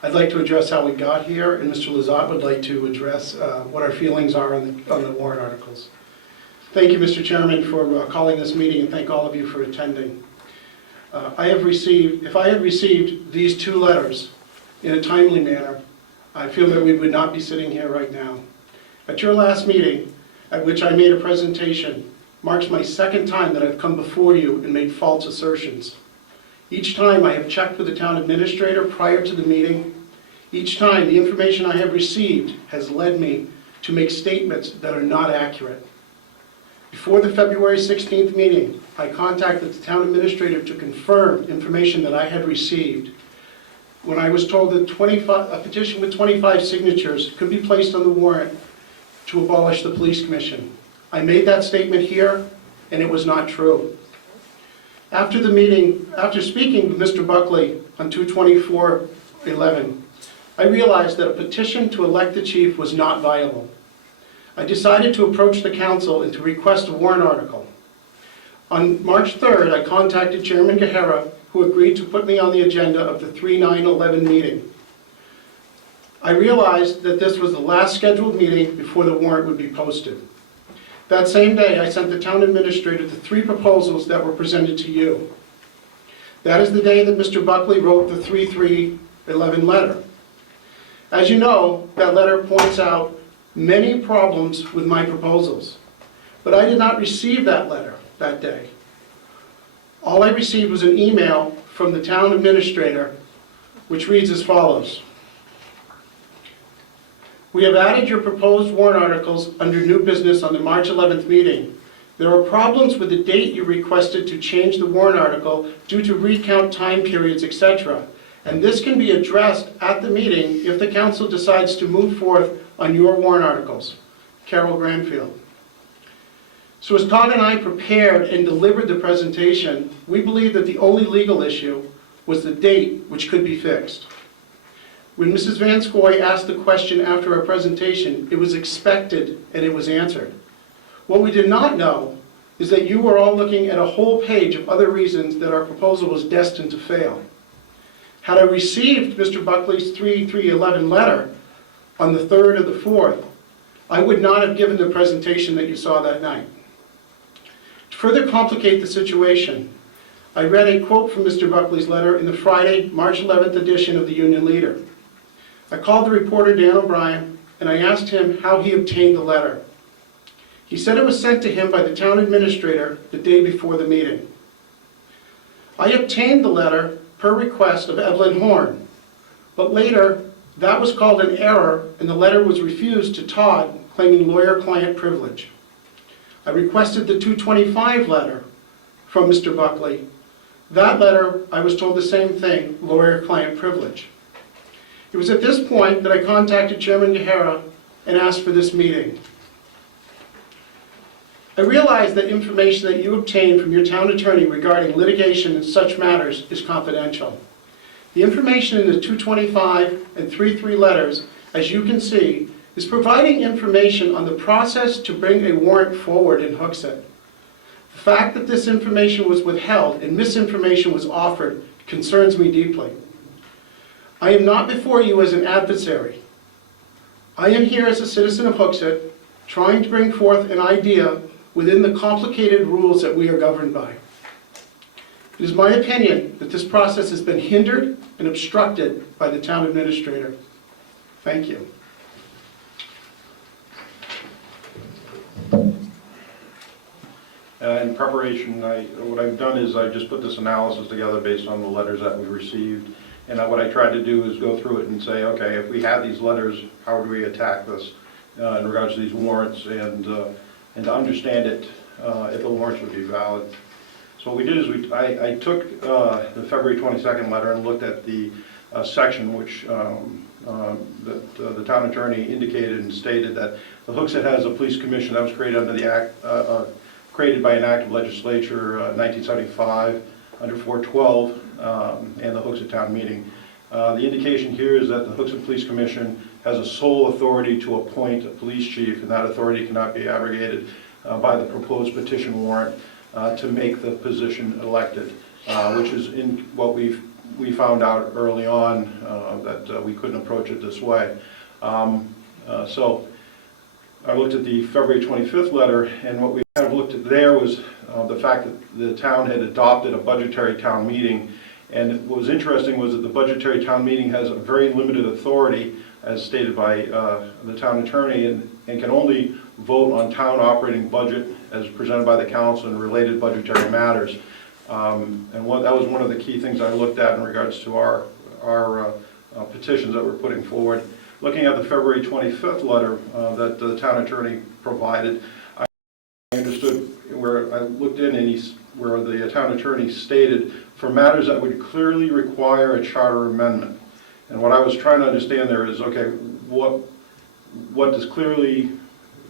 I'd like to address how we got here, and Mr. Lazat would like to address what our feelings are on the warrant articles. Thank you, Mr. Chairman, for calling this meeting, and thank all of you for attending. If I had received these two letters in a timely manner, I feel that we would not be sitting here right now. At your last meeting, at which I made a presentation, marks my second time that I've come before you and made false assertions. Each time I have checked with the town administrator prior to the meeting. Each time the information I have received has led me to make statements that are not accurate. Before the February 16th meeting, I contacted the town administrator to confirm information that I had received. When I was told that a petition with 25 signatures could be placed on the warrant to abolish the police commission. I made that statement here, and it was not true. After the meeting, after speaking with Mr. Buckley on 2/24/11, I realized that a petition to elect the chief was not viable. I decided to approach the council and to request a warrant article. On March 3rd, I contacted Chairman Gahara, who agreed to put me on the agenda of the 3/9/11 meeting. I realized that this was the last scheduled meeting before the warrant would be posted. That same day, I sent the town administrator the 3 proposals that were presented to you. That is the day that Mr. Buckley wrote the 3/3/11 letter. As you know, that letter points out many problems with my proposals, but I did not receive that letter that day. All I received was an email from the town administrator, which reads as follows. We have added your proposed warrant articles under new business on the March 11th meeting. There are problems with the date you requested to change the warrant article due to recount time periods, etc. And this can be addressed at the meeting if the council decides to move forth on your warrant articles. Carol Granfield. So as Todd and I prepared and delivered the presentation, we believe that the only legal issue was the date, which could be fixed. When Mrs. Van Scoy asked the question after our presentation, it was expected and it was answered. What we did not know is that you were all looking at a whole page of other reasons that our proposal was destined to fail. Had I received Mr. Buckley's 3/3/11 letter on the 3rd or the 4th, I would not have given the presentation that you saw that night. To further complicate the situation, I read a quote from Mr. Buckley's letter in the Friday, March 11th edition of the Union Leader. I called the reporter, Dan O'Brien, and I asked him how he obtained the letter. He said it was sent to him by the town administrator the day before the meeting. I obtained the letter per request of Evelyn Horn, but later that was called an error and the letter was refused to Todd, claiming lawyer-client privilege. I requested the 225 letter from Mr. Buckley. That letter, I was told the same thing, lawyer-client privilege. It was at this point that I contacted Chairman Gahara and asked for this meeting. I realize that information that you obtained from your town attorney regarding litigation and such matters is confidential. The information in the 225 and 3/3 letters, as you can see, is providing information on the process to bring a warrant forward in Hooksett. The fact that this information was withheld and misinformation was offered concerns me deeply. I am not before you as an adversary. I am here as a citizen of Hooksett, trying to bring forth an idea within the complicated rules that we are governed by. It is my opinion that this process has been hindered and obstructed by the town administrator. Thank you. In preparation, what I've done is I just put this analysis together based on the letters that we received. And what I tried to do is go through it and say, okay, if we have these letters, how do we attack this in regards to these warrants and to understand it, if the warrants would be valid. So what we did is I took the February 22nd letter and looked at the section which the town attorney indicated and stated that the Hooksett has a police commission that was created under the act, created by an act of legislature 1975 under 412 and the Hooksett town meeting. The indication here is that the Hooksett Police Commission has a sole authority to appoint a police chief, and that authority cannot be abrogated by the proposed petition warrant to make the position elected, which is in what we've we found out early on that we couldn't approach it this way. So I looked at the February 25th letter, and what we kind of looked at there was the fact that the town had adopted a budgetary town meeting. And what was interesting was that the budgetary town meeting has a very limited authority, as stated by the town attorney, and can only vote on town operating budget as presented by the council and related budgetary matters. And that was one of the key things I looked at in regards to our petitions that we're putting forward. Looking at the February 25th letter that the town attorney provided, I understood where I looked in and where the town attorney stated, for matters that would clearly require a charter amendment. And what I was trying to understand there is, okay, what does clearly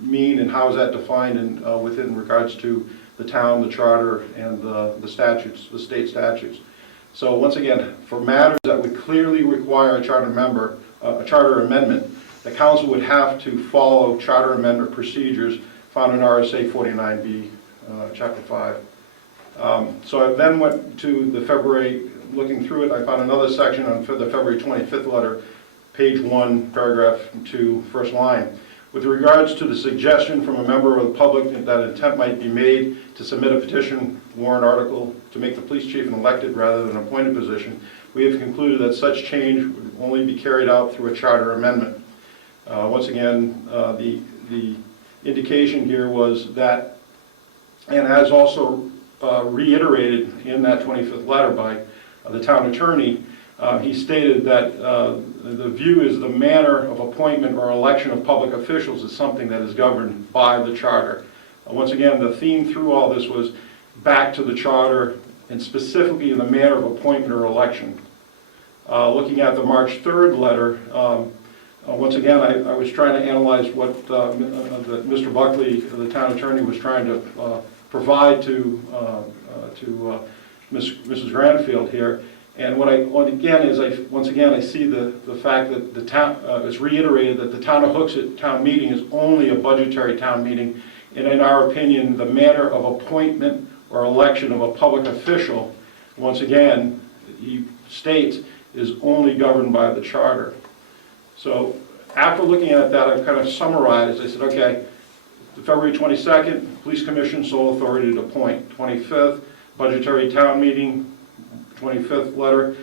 mean, and how is that defined within regards to the town, the charter, and the statutes, the state statutes. So once again, for matters that would clearly require a charter amendment, the council would have to follow charter amendment procedures found in RSA 49B, Chapter 5. So I then went to the February, looking through it, I found another section on the February 25th letter, page 1, paragraph 2, first line. With regards to the suggestion from a member of the public that an attempt might be made to submit a petition warrant article to make the police chief an elected rather than an appointed position, we have concluded that such change would only be carried out through a charter amendment. Once again, the indication here was that, and as also reiterated in that 25th letter by the town attorney, he stated that the view is the manner of appointment or election of public officials is something that is governed by the charter. Once again, the theme through all this was back to the charter, and specifically in the manner of appointment or election. Looking at the March 3rd letter, once again, I was trying to analyze what Mr. Buckley, the town attorney, was trying to provide to Mrs. Granfield here. And what again is I see the fact that the town, it's reiterated that the town of Hooksett town meeting is only a budgetary town meeting, and in our opinion, the manner of appointment or election of a public official, once again, he states, is only governed by the charter. So after looking at that, I've kind of summarized. I said, okay, the February 22nd, Police Commission, sole authority to appoint. 25th, budgetary town meeting, 25th letter,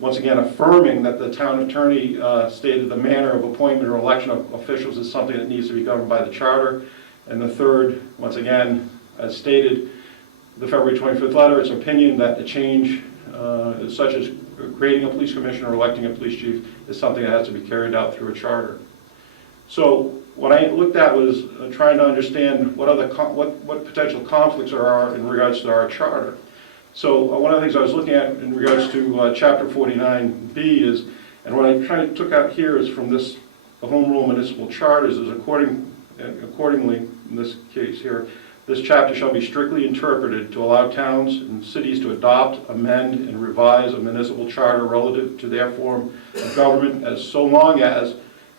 once again affirming that the town attorney stated the manner of appointment or election of officials is something that needs to be governed by the charter. And the third, once again, as stated, the February 25th letter, its opinion that the change such as creating a police commissioner or electing a police chief is something that has to be carried out through a charter. So what I looked at was trying to understand what potential conflicts there are in regards to our charter. So one of the things I was looking at in regards to Chapter 49B is, and what I kind of took out here is from the Home Rule Municipal Charters is accordingly, in this case here, this chapter shall be strictly interpreted to allow towns and cities to adopt, amend, and revise a municipal charter relative to their form of government as so long as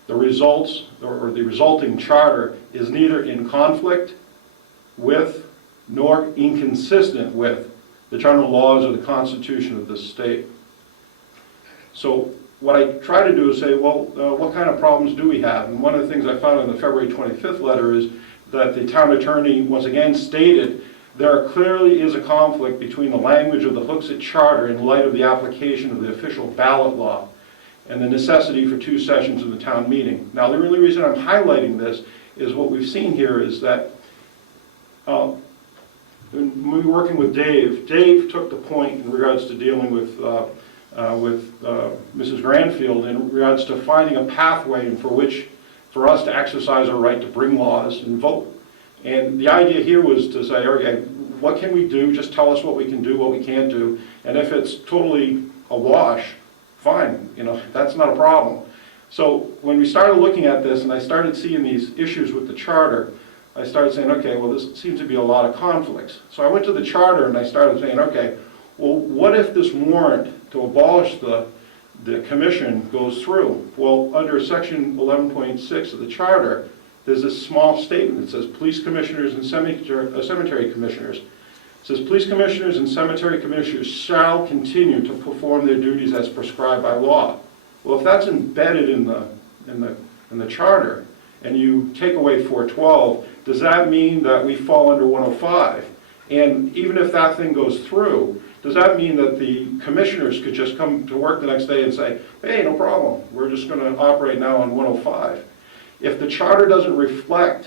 the results or the resulting charter is neither in conflict with nor inconsistent with the general laws of the Constitution of the state. So what I try to do is say, well, what kind of problems do we have? And one of the things I found in the February 25th letter is that the town attorney once again stated there clearly is a conflict between the language of the Hooksett Charter in light of the application of the official ballot law and the necessity for 2 sessions of the town meeting. Now, the only reason I'm highlighting this is what we've seen here is that when we were working with Dave took the point in regards to dealing with Mrs. Granfield in regards to finding a pathway and for us to exercise our right to bring laws and vote. And the idea here was to say, okay, what can we do? Just tell us what we can do, what we can't do. And if it's totally a wash, fine, that's not a problem. So when we started looking at this and I started seeing these issues with the charter, I started saying, okay, well, this seems to be a lot of conflicts. So I went to the charter and I started saying, okay, well, what if this warrant to abolish the commission goes through? Well, under section 11.6 of the charter, there's this small statement that says police commissioners and cemetery commissioners It says, police commissioners and cemetery commissioners shall continue to perform their duties as prescribed by law. Well, if that's embedded in the charter, and you take away 412, does that mean that we fall under 105? And even if that thing goes through, does that mean that the commissioners could just come to work the next day and say, hey, no problem, we're just going to operate now on 105? If the charter doesn't reflect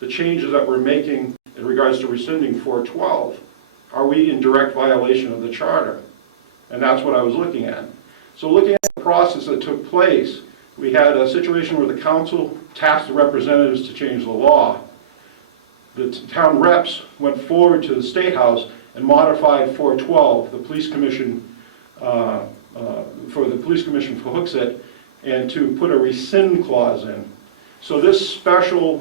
the changes that we're making in regards to rescinding 412, are we in direct violation of the charter? And that's what I was looking at. So looking at the process that took place, we had a situation where the council tasked the representatives to change the law. The town reps went forward to the State House and modified 412, the police commission, for the police commission for Hooksett, and to put a rescind clause in. So this special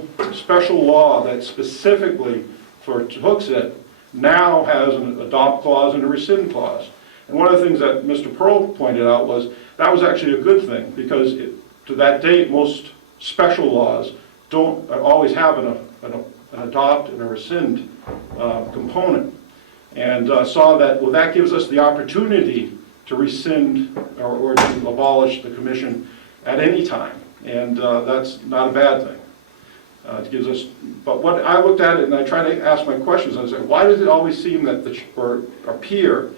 law that specifically for Hooksett now has an adopt clause and a rescind clause. And one of the things that Mr. Pearl pointed out was that was actually a good thing, because to that date, most special laws don't always have an adopt and a rescind component. And saw that, well, that gives us the opportunity to rescind or to abolish the commission at any time. And that's not a bad thing. It gives us, but what I looked at it and I tried to ask my questions, I said, why does it always seem that or appear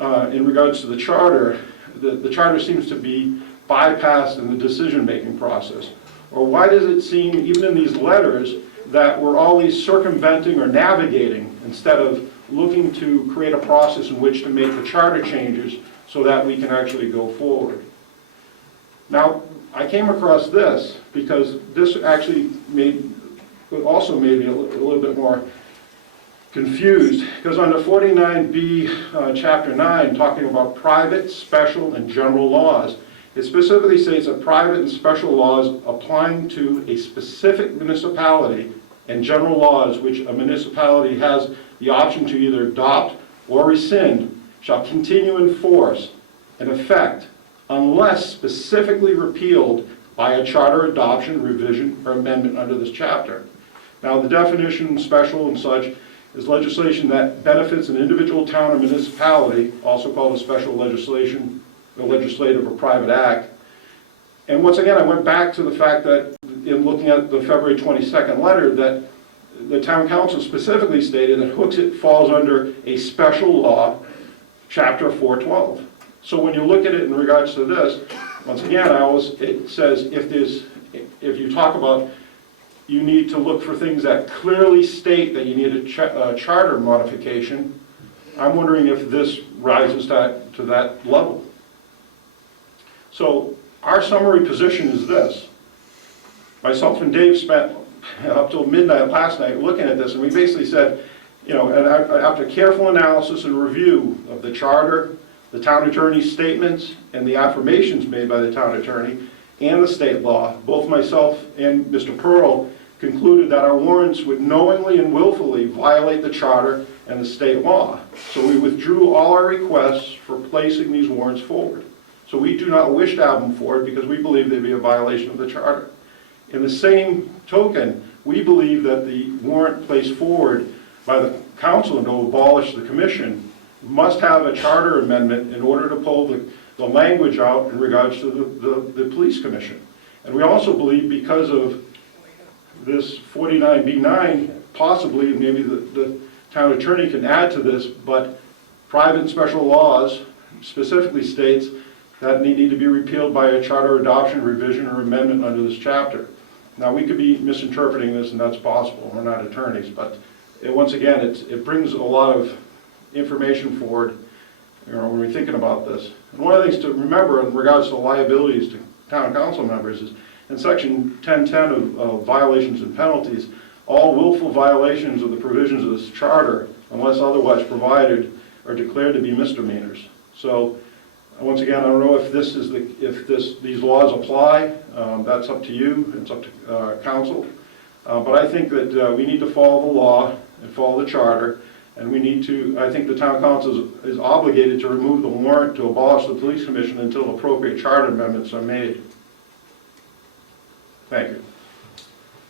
in regards to the charter, the charter seems to be bypassed in the decision-making process? Or why does it seem, even in these letters, that we're always circumventing or navigating instead of looking to create a process in which to make the charter changes so that we can actually go forward? Now, I came across this because this actually also made me a little bit more confused, because under 49B, Chapter 9, talking about private, special, and general laws, it specifically states that private and special laws applying to a specific municipality and general laws which a municipality has the option to either adopt or rescind shall continue in force and effect unless specifically repealed by a charter adoption, revision, or amendment under this chapter. Now, the definition, special and such, is legislation that benefits an individual town or municipality, also called a special legislation, a legislative or private act. And once again, I went back to the fact that in looking at the February 22nd letter, that the town council specifically stated that Hooksett falls under a special law, chapter 412. So when you look at it in regards to this, once again, it says if you talk about you need to look for things that clearly state that you need a charter modification, I'm wondering if this rises to that level. So our summary position is this. Myself and Dave spent up till midnight last night looking at this, and we basically said, and after careful analysis and review of the charter, the town attorney's statements, and the affirmations made by the town attorney, and the state law, both myself and Mr. Pearl concluded that our warrants would knowingly and willfully violate the charter and the state law. So we withdrew all our requests for placing these warrants forward. So we do not wish to have them forward because we believe they'd be a violation of the charter. In the same token, we believe that the warrant placed forward by the council to abolish the commission must have a charter amendment in order to pull the language out in regards to the police commission. And we also believe because of this 49B9, possibly, maybe the town attorney can add to this, but private and special laws specifically states that need to be repealed by a charter adoption, revision, or amendment under this chapter. Now, we could be misinterpreting this, and that's possible. We're not attorneys, but once again, it brings a lot of information forward, when we're thinking about this. And one of the things to remember in regards to liabilities to town council members is in section 1010 of violations and penalties, all willful violations of the provisions of this charter, unless otherwise provided, are declared to be misdemeanors. So, once again, I don't know if these laws apply. That's up to you. It's up to council. But I think that we need to follow the law and follow the charter, and I think the town council is obligated to remove the warrant to abolish the police commission until appropriate charter amendments are made. Thank you.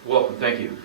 Well, thank you.